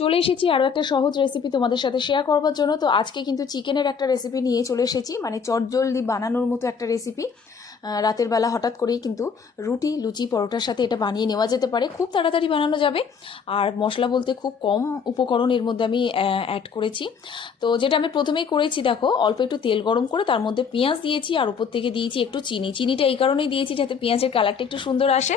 চলে এসেছি আরও একটা সহজ রেসিপি তোমাদের সাথে শেয়ার করবার জন্য। তো আজকে কিন্তু চিকেনের একটা রেসিপি নিয়ে চলে এসেছি। মানে চটজলদি বানানোর মতো একটা রেসিপি রাতের বেলা হঠাৎ করেই কিন্তু রুটি, লুচি, পরোটার সাথে এটা বানিয়ে নেওয়া যেতে পারে। খুব তাড়াতাড়ি বানানো যাবে। আর মশলা বলতে খুব কম উপকরণ এর মধ্যে আমি অ্যাড করেছি। তো যেটা আমি প্রথমেই করেছি, দেখো, অল্প একটু তেল গরম করে তার মধ্যে পেঁয়াজ দিয়েছি আর উপর থেকে দিয়েছি একটু চিনি। চিনিটা এই কারণেই দিয়েছি যাতে পেঁয়াজের কালারটা একটু সুন্দর আসে।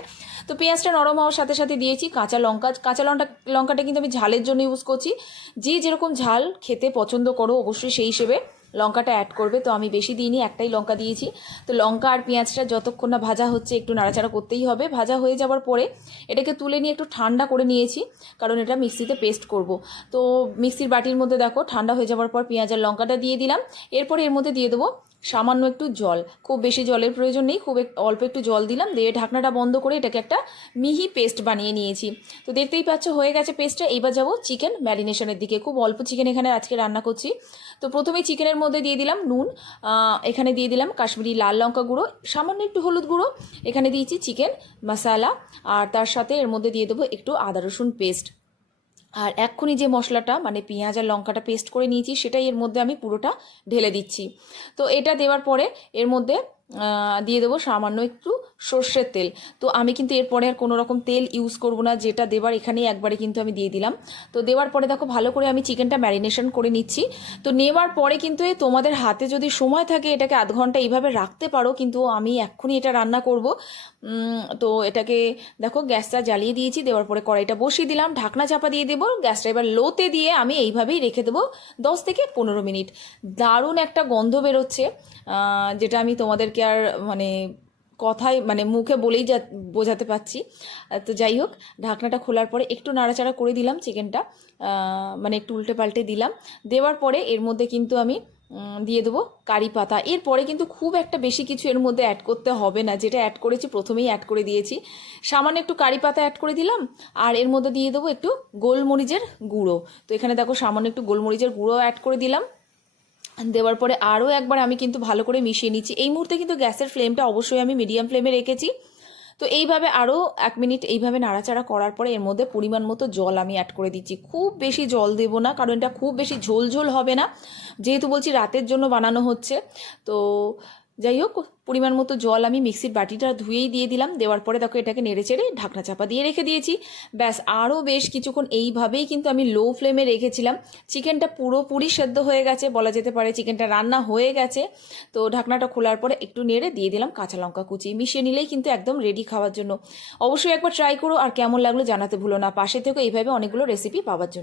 তো পেঁয়াজটা নরম হওয়ার সাথে সাথে দিয়েছি কাঁচা লঙ্কা। কাঁচা লঙ্কা, লঙ্কাটা কিন্তু আমি ঝালের জন্য ইউজ করছি। যে যেরকম ঝাল খেতে পছন্দ করো, অবশ্যই সেই হিসেবে। লঙ্কাটা অ্যাড করবে। তো আমি বেশি দিইনি, একটাই লঙ্কা দিয়েছি। তো লঙ্কা আর পেঁয়াজটা যতক্ষণ না ভাজা হচ্ছে একটু নাড়াচাড়া করতেই হবে। ভাজা হয়ে যাওয়ার পরে এটাকে তুলে নিয়ে একটু ঠান্ডা করে নিয়েছি, কারণ এটা মিক্সিতে পেস্ট করব। তো মিক্সির বাটির মধ্যে দেখো, ঠান্ডা হয়ে যাওয়ার পর পেঁয়াজ আর লঙ্কাটা দিয়ে দিলাম। এরপরে এর মধ্যে দিয়ে দেবো সামান্য একটু জল। খুব বেশি জলের প্রয়োজন নেই, খুব অল্প একটু জল দিলাম, দিয়ে ঢাকনাটা বন্ধ করে এটাকে একটা মিহি পেস্ট বানিয়ে নিয়েছি। তো দেখতেই পাচ্ছ, হয়ে গেছে পেস্টটা। এবার যাব চিকেন ম্যারিনেশনের দিকে। খুব অল্প চিকেন এখানে আজকে রান্না করছি। তো প্রথমেই চিকেনের মধ্যে দিয়ে দিলাম নুন এখানে দিয়ে দিলাম কাশ্মীরি লাল লঙ্কা গুঁড়ো, সামান্য একটু হলুদ গুঁড়ো। এখানে দিয়েছি চিকেন, মশালা, আর তার সাথে এর মধ্যে দিয়ে দেবো একটু আদা রসুন পেস্ট। আর এক্ষুনি যে মশলাটা মানে পেঁয়াজ আর লঙ্কাটা পেস্ট করে নিয়েছি, সেটাই এর মধ্যে আমি পুরোটা ঢেলে দিচ্ছি। তো এটা দেওয়ার পরে এর মধ্যে দিয়ে দেবো সামান্য একটু সর্ষের তেল। তো আমি কিন্তু এরপরে আর কোনো রকম তেল ইউজ করব না, যেটা দেবার এখানেই একবারে কিন্তু আমি দিয়ে দিলাম। তো দেওয়ার পরে দেখো, ভালো করে আমি চিকেনটা ম্যারিনেশন করে নিচ্ছি। তো নেওয়ার পরে কিন্তু তোমাদের হাতে যদি সময় থাকে, এটাকে আধ ঘণ্টা এইভাবে রাখতে পারো, কিন্তু আমি এক্ষুনি এটা রান্না করব। তো এটাকে দেখো, গ্যাসটা জ্বালিয়ে দিয়েছি, দেওয়ার পরে কড়াইটা বসিয়ে দিলাম, ঢাকনা চাপা দিয়ে দেবো, গ্যাসটা এবার লোতে দিয়ে আমি এইভাবেই রেখে দেবো দশ থেকে পনেরো মিনিট। দারুণ একটা গন্ধ বেরোচ্ছে যেটা আমি তোমাদেরকে আর মানে কথায় মানে মুখে বলেই যা, বোঝাতে পারছি। তো যাই হোক, ঢাকনাটা খোলার পরে একটু নাড়াচাড়া করে দিলাম চিকেনটা। মানে একটু উল্টে পাল্টে দিলাম। দেওয়ার পরে এর মধ্যে কিন্তু আমি দিয়ে দেবো কারি পাতা। এরপরে কিন্তু খুব একটা বেশি কিছু এর মধ্যে অ্যাড করতে হবে না। যেটা অ্যাড করেছি প্রথমেই অ্যাড করে দিয়েছি। সামান্য একটু কারি পাতা অ্যাড করে দিলাম। আর এর মধ্যে দিয়ে দেবো একটু গোলমরিচের গুঁড়ো। তো এখানে দেখো সামান্য একটু গোলমরিচের গুঁড়ো অ্যাড করে দিলাম। দেওয়ার পরে আরও একবার আমি কিন্তু ভালো করে মিশিয়ে নিচ্ছি। এই মুহূর্তে কিন্তু গ্যাসের ফ্লেমটা অবশ্যই আমি মিডিয়াম ফ্লেমে রেখেছি। তো এইভাবে আরও এক মিনিট এইভাবে নাড়াচাড়া করার পরে এর মধ্যে পরিমাণ মতো জল আমি অ্যাড করে দিচ্ছি। খুব বেশি জল দেবো না, কারণ এটা খুব বেশি ঝোল ঝোল হবে না। যেহেতু বলছি রাতের জন্য বানানো হচ্ছে, তো যাই হোক, পরিমাণ মতো জল আমি মিক্সির বাটিটা ধুয়েই দিয়ে দিলাম। দেওয়ার পরে দেখো, এটাকে নেড়ে চেড়ে ঢাকনা চাপা দিয়ে রেখে দিয়েছি। ব্যাস আরও বেশ কিছুক্ষণ এইভাবেই কিন্তু আমি লো ফ্লেমে রেখেছিলাম। চিকেনটা পুরোপুরি সেদ্ধ হয়ে গেছে, বলা যেতে পারে চিকেনটা রান্না হয়ে গেছে। তো ঢাকনাটা খোলার পরে একটু নেড়ে দিয়ে দিলাম কাঁচা লঙ্কা কুচি। মিশিয়ে নিলেই কিন্তু একদম রেডি খাওয়ার জন্য। অবশ্যই একবার ট্রাই করো, আর কেমন লাগল জানাতে ভুলো না। পাশে থেকে এইভাবে অনেকগুলো রেসিপি পাওয়ার জন্য।